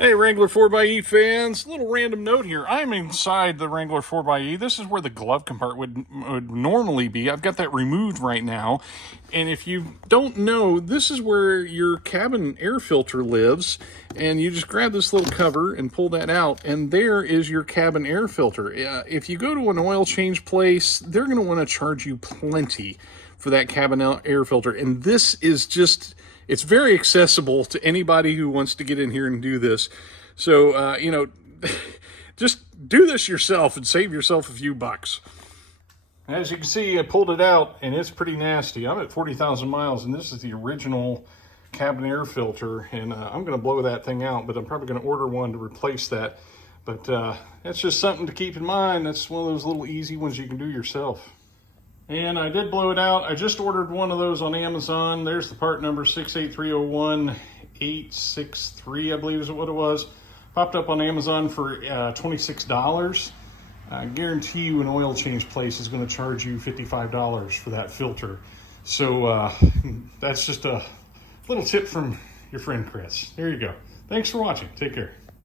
Hey, Wrangler 4xE fans, little random note here. I'm inside the Wrangler 4xE. This is where the glove compartment would normally be. I've got that removed right now. And if you don't know, this is where your cabin air filter lives. And you just grab this little cover and pull that out. And there is your cabin air filter. If you go to an oil change place, they're going to want to charge you plenty for that cabin air filter. And this is just... it's very accessible to anybody who wants to get in here and do this. So, just do this yourself and save yourself a few bucks. As you can see, I pulled it out and it's pretty nasty. I'm at 40,000 miles and this is the original cabin air filter. And I'm going to blow that thing out, but I'm probably going to order one to replace that. But that's just something to keep in mind. That's one of those little easy ones you can do yourself. And I did blow it out. I just ordered one of those on Amazon. There's the part number 68301-863, I believe is what it was. Popped up on Amazon for $26. I guarantee you an oil change place is going to charge you $55 for that filter. So that's just a little tip from your friend Chris. There you go. Thanks for watching. Take care.